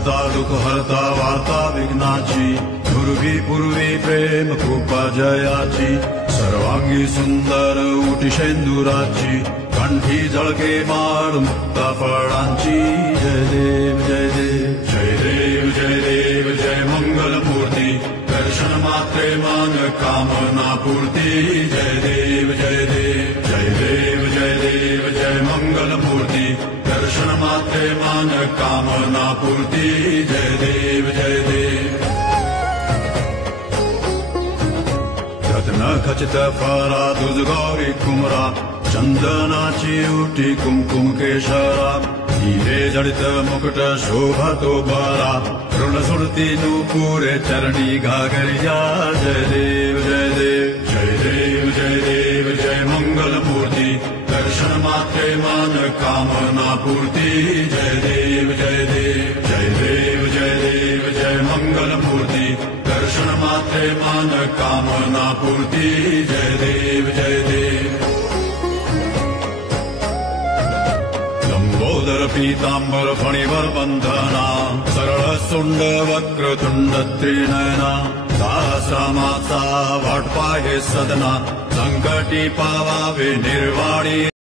करता दुःख हरता वार्ता विघ्नाची पूर्वी पूर्वी प्रेम कृपा जयाची सर्वांगी सुंदर उटी शेंदुराची कंठी जळके माळ मुक्ता फळांची जय देव जय देव जय देव जय देव जय मंगल मूर्ती दर्शन मात्रे मन कामना पूर्ती जय देव जय देव जय देव जय देव जय मंगल मूर्ती दर्शन मात्रे मन कामना पूर्ती जय देव जय देव रत्न खचित फरा दुज गौरी कुमरा चंदनाची उटी कुमकुम केशरा हिरे जडित मुकुट शोभतो बरा ऋण सुरती नूपुरे चरणी घागरिया जय देव जय देव जय देव जय देव जय मंगल मूर्ती दर्शन मात्रे मन कामना पूर्ती जय देव जय देव जय देव जय देव जय मंगल मूर्ती दर्शन मात्रे मन कामना पूर्ती जय देव जय देव लंबोदर पीतांबर फणीवर बंधना सरळ सुंड वक्रतुंड त्रिनयना दासरामाचा वाट पाहे सदना संकटी पावावे निर्वाणी